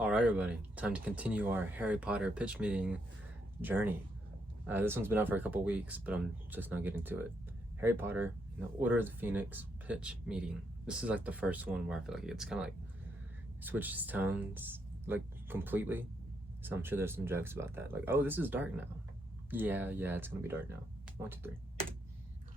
Alright, everybody, time to continue our Harry Potter pitch meeting journey. This one's been out for a couple weeks, but I'm just now getting to it. Harry Potter and the Order of the Phoenix pitch meeting. This is like the first one where I feel like it's kind of like switches tones like completely. So I'm sure there's some jokes about that. Like, oh, this is dark now. Yeah, it's gonna be dark now. 1, 2, 3.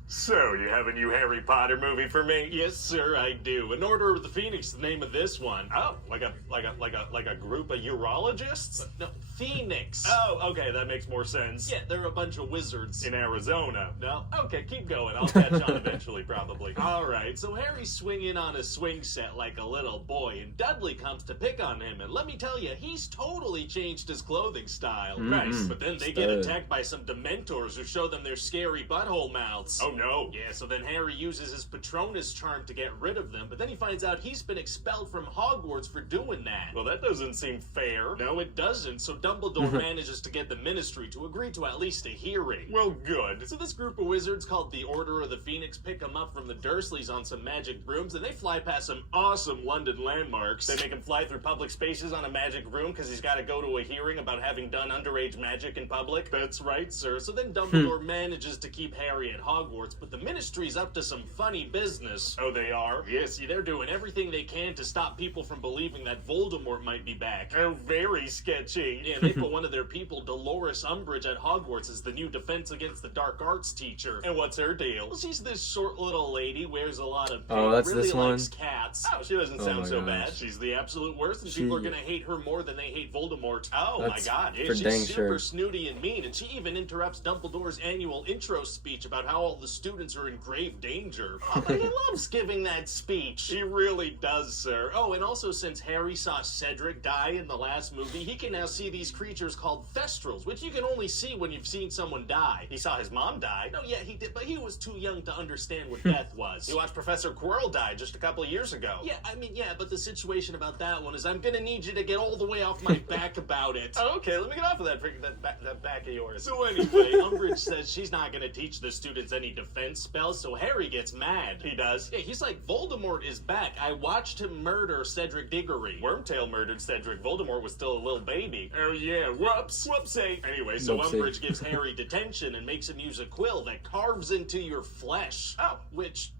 So, you have a new Harry Potter movie for me? Yes, sir, I do. An Order of the Phoenix, the name of this one. Oh, like a group of urologists? No, Phoenix. Oh, okay, that makes more sense. Yeah, they're a bunch of wizards. In Arizona. No? Okay, keep going. I'll catch on eventually, probably. Alright, so Harry's swinging on a swing set like a little boy, and Dudley comes to pick on him, and let me tell you, he's totally changed his clothing style. Nice. But then they get attacked by some Dementors who show them their scary butthole mouths. Oh, no. Yeah, so then Harry uses his Patronus charm to get rid of them, but then he finds out he's been expelled from Hogwarts for doing that. Well, that doesn't seem fair. No, it doesn't, so Dumbledore manages to get the Ministry to agree to at least a hearing. Well, good. So this group of wizards called the Order of the Phoenix pick him up from the Dursleys on some magic brooms, and they fly past some awesome London landmarks. They make him fly through public spaces on a magic broom because he's got to go to a hearing about having done underage magic in public. That's right, sir. So then Dumbledore manages to keep Harry at Hogwarts, but the Ministry's up to some funny business. Oh, they are? Yes, see, they're doing everything they can to stop people from believing that Voldemort might be back. Oh, very sketchy. Yeah, they put one of their people, Dolores Umbridge, at Hogwarts as the new Defense Against the Dark Arts teacher. And what's her deal? Well, she's this short little lady, wears a lot of pink, that's really this one? likes cats. Oh, she doesn't sound so bad. She's the absolute worst, and people are gonna hate her more than they hate Voldemort. Oh, my God. Yeah, she's super snooty and mean, and she even interrupts Dumbledore's annual intro speech about how all the students are in grave danger. Oh, but he loves giving that speech. He really does, sir. Oh, and also since Harry saw Cedric die in the last movie, he can now see these creatures called Thestrals, which you can only see when you've seen someone die. He saw his mom die. No, yeah, he did, but he was too young to understand what death was. He watched Professor Quirrell die just a couple of years ago. Yeah, I mean, yeah, but the situation about that one is I'm gonna need you to get all the way off my back about it. Oh, okay, let me get off of that back of yours. So anyway, Umbridge says she's not gonna teach the students any defense spells, so Harry gets mad. He does? Yeah, he's like, Voldemort is back. I watched him murder Cedric Diggory. Wormtail murdered Cedric. Voldemort was still a little baby. Oh yeah, whoops. Whoopsie. Anyway, so Umbridge gives Harry detention and makes him use a quill that carves into your flesh. Oh, which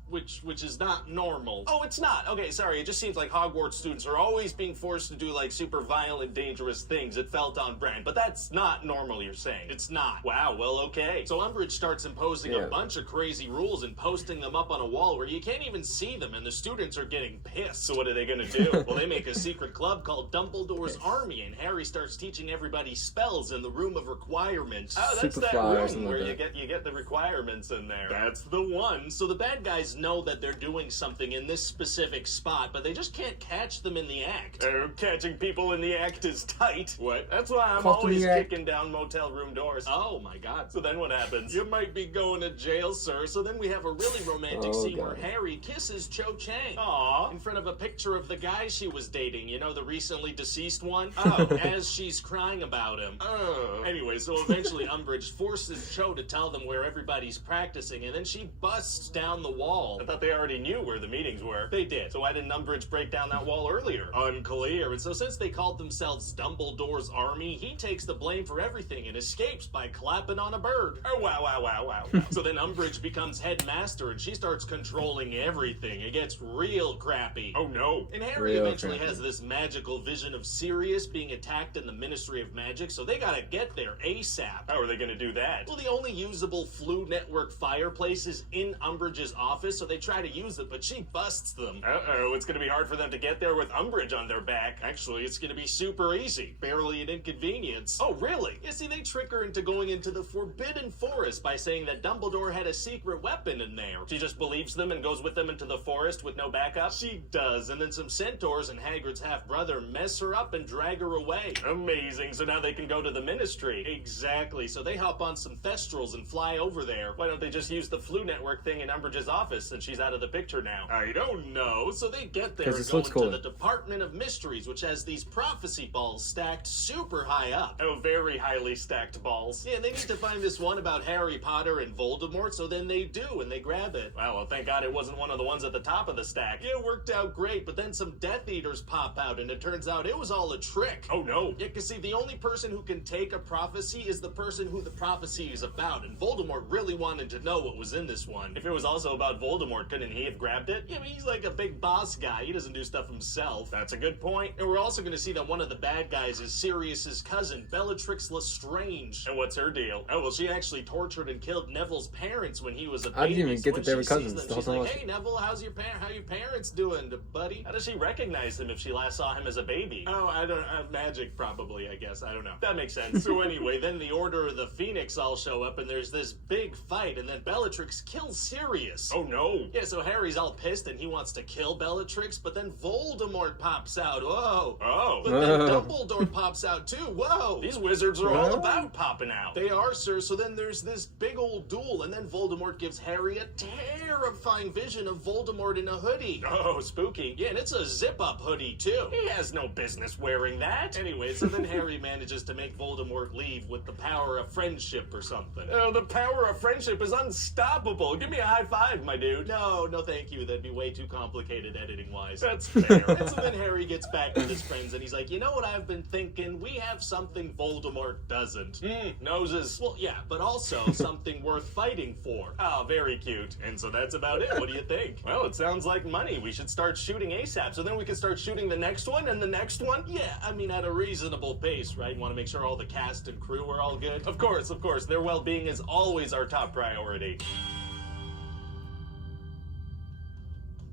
is not normal. Oh, it's not. Okay, sorry. It just seems like Hogwarts students are always being forced to do, like, super violent, dangerous things. It felt on brand. But that's not normal, you're saying. It's not. Wow, well, okay. So Umbridge starts imposing a bunch of crazy rules and posting them up on a wall where you can't even see them, and the students are getting pissed. So what are they gonna do? Well, they make a secret club called Dumbledore's Army, and Harry starts teaching everybody spells in the Room of Requirements. Oh, that's that room where you get the requirements in there. That's the one. So the bad guys know that they're doing something in this specific spot, but they just can't catch them in the act. Oh, catching people in the act is tight. What? That's why I'm always kicking down motel room doors. Oh my God. So then what happens? You might be going to jail, sir. So then we have a really romantic scene where Harry kisses Cho Chang. Aww. In front of a picture of the guy she was dating. You know, the recently deceased one? Oh, as she's crying about him. Oh. Anyway, so eventually Umbridge forces Cho to tell them where everybody's practicing, and then she busts down the wall. I thought they already knew where the meetings were. They did. So why didn't Umbridge break down that wall earlier? Unclear. And so since they called themselves Dumbledore's Army, he takes the blame for everything and escapes by clapping on a bird. Oh, wow. So then Umbridge becomes headmaster and she starts controlling everything. It gets real crappy. Oh, no. And Harry eventually has this magical vision of Sirius being attacked in the Ministry of Magic, so they gotta get there ASAP. How are they gonna do that? Well, the only usable Floo network fireplace is in Umbridge's office, so they try to use it, but she busts them. Uh-oh, it's gonna be hard for them to get there with Umbridge on their back. Actually, it's gonna be super easy. Barely an inconvenience. Oh, really? You see, they trick her into going into the Forbidden Forest by saying that Dumbledore had a secret weapon in there. She just believes them and goes with them into the forest with no backup? She does, and then some centaurs and Hagrid's half-brother mess her up and drag her away. Amazing, so now they can go to the Ministry. Exactly, so they hop on some Thestrals and fly over there. Why don't they just use the Floo network thing in Umbridge's office? since she's out of the picture now? I don't know. So they get there and this go looks into cool. the Department of Mysteries, which has these prophecy balls stacked super high up. Oh, very highly stacked balls. Yeah, they need to find this one about Harry Potter and Voldemort, so then they do, and they grab it. Well, thank God it wasn't one of the ones at the top of the stack. It worked out great, but then some Death Eaters pop out, and it turns out it was all a trick. Oh, no. Yeah, because see, the only person who can take a prophecy is the person who the prophecy is about, and Voldemort really wanted to know what was in this one. If it was also about Voldemort, couldn't he have grabbed it? Yeah, but he's like a big boss guy. He doesn't do stuff himself. That's a good point. And we're also going to see that one of the bad guys is Sirius's cousin, Bellatrix Lestrange. And what's her deal? Oh, well, she actually tortured and killed Neville's parents when he was a baby. I didn't even get that they were cousins. She's like, hey, Neville, how your parents doing, buddy? How does she recognize him if she last saw him as a baby? Oh, I don't magic probably, I guess. I don't know. That makes sense. So anyway, then the Order of the Phoenix all show up and there's this big fight and then Bellatrix kills Sirius. Oh no. Yeah, so Harry's all pissed and he wants to kill Bellatrix, but then Voldemort pops out. Whoa. Oh. But then Dumbledore pops out too. Whoa. These wizards are all about popping out. They are, sir. So then there's this big old duel and then Voldemort gives Harry a terrifying vision of Voldemort in a hoodie. Oh, spooky. Yeah, and it's a zip-up hoodie too. He has no business wearing that. Anyway, so then Harry manages to make Voldemort leave with the power of friendship or something. Oh, the power of friendship is unstoppable. Give me a high five, my dude. No, thank you. That'd be way too complicated editing-wise. That's fair. And so then Harry gets back with his friends and he's like, you know what I've been thinking? We have something Voldemort doesn't. Noses. Well, yeah, but also something worth fighting for. Oh, very cute. And so that's about it. What do you think? Well, it sounds like money. We should start shooting ASAP, so then we can start shooting the next one and the next one. Yeah, I mean, at a reasonable pace, right? Want to make sure all the cast and crew are all good? Of course. Their well-being is always our top priority.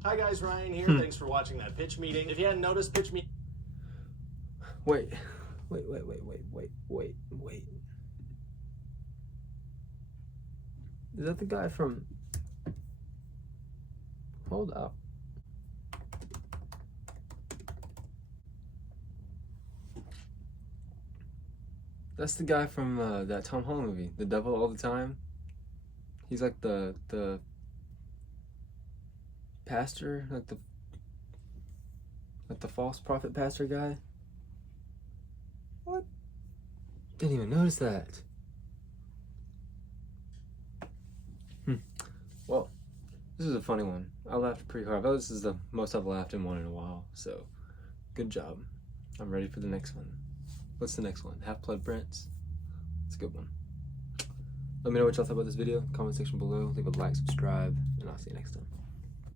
Hi guys, Ryan here. Thanks for watching that pitch meeting. If you hadn't noticed, pitch meeting. Wait. Is that the guy from... Hold up. That's the guy from that Tom Holland movie, The Devil All the Time. He's like the pastor, like the false prophet pastor guy. What? Didn't even notice that. Well, this is a funny one. I laughed pretty hard. This is the most I've laughed in one in a while. So, good job. I'm ready for the next one. What's the next one? Half-Blood Prince? It's a good one. Let me know what y'all thought about this video. Comment section below. Leave a like, subscribe, and I'll see you next time.